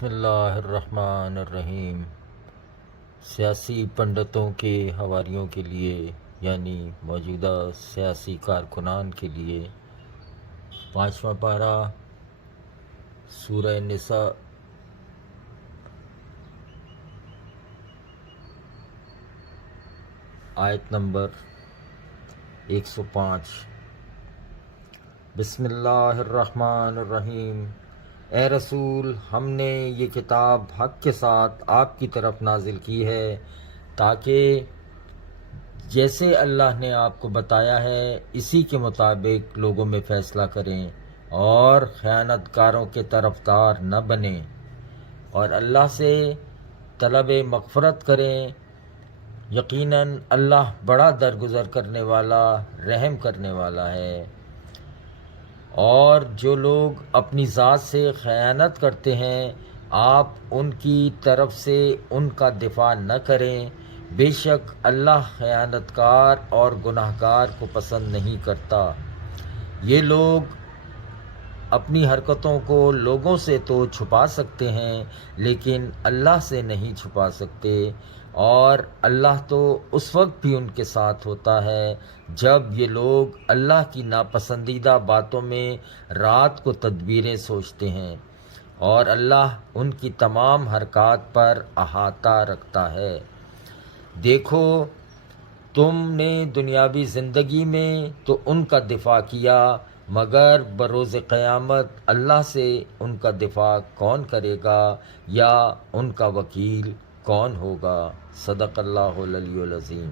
بسم اللہ الرحمن الرحیم۔ سیاسی پنڈتوں کے حواریوں کے لیے یعنی موجودہ سیاسی کارکنان کے لیے 5واں پارہ سورہ نساء آیت نمبر 105۔ بسم اللہ الرحمن الرحیم۔ اے رسول، ہم نے یہ کتاب حق کے ساتھ آپ کی طرف نازل کی ہے تاکہ جیسے اللہ نے آپ کو بتایا ہے اسی کے مطابق لوگوں میں فیصلہ کریں اور خیانت کاروں کے طرفدار نہ بنیں اور اللہ سے طلب مغفرت کریں۔ یقیناً اللہ بڑا درگزر کرنے والا، رحم کرنے والا ہے۔ اور جو لوگ اپنی ذات سے خیانت کرتے ہیں آپ ان کی طرف سے ان کا دفاع نہ کریں، بے شک اللہ خیانت کار اور گناہ گار کو پسند نہیں کرتا۔ یہ لوگ اپنی حرکتوں کو لوگوں سے تو چھپا سکتے ہیں لیکن اللہ سے نہیں چھپا سکتے، اور اللہ تو اس وقت بھی ان کے ساتھ ہوتا ہے جب یہ لوگ اللہ کی ناپسندیدہ باتوں میں رات کو تدبیریں سوچتے ہیں، اور اللہ ان کی تمام حرکات پر احاطہ رکھتا ہے۔ دیکھو، تم نے دنیاوی زندگی میں تو ان کا دفاع کیا، مگر بروز قیامت اللہ سے ان کا دفاع کون کرے گا یا ان کا وکیل کون ہوگا؟ صدق اللہ العلی العظیم۔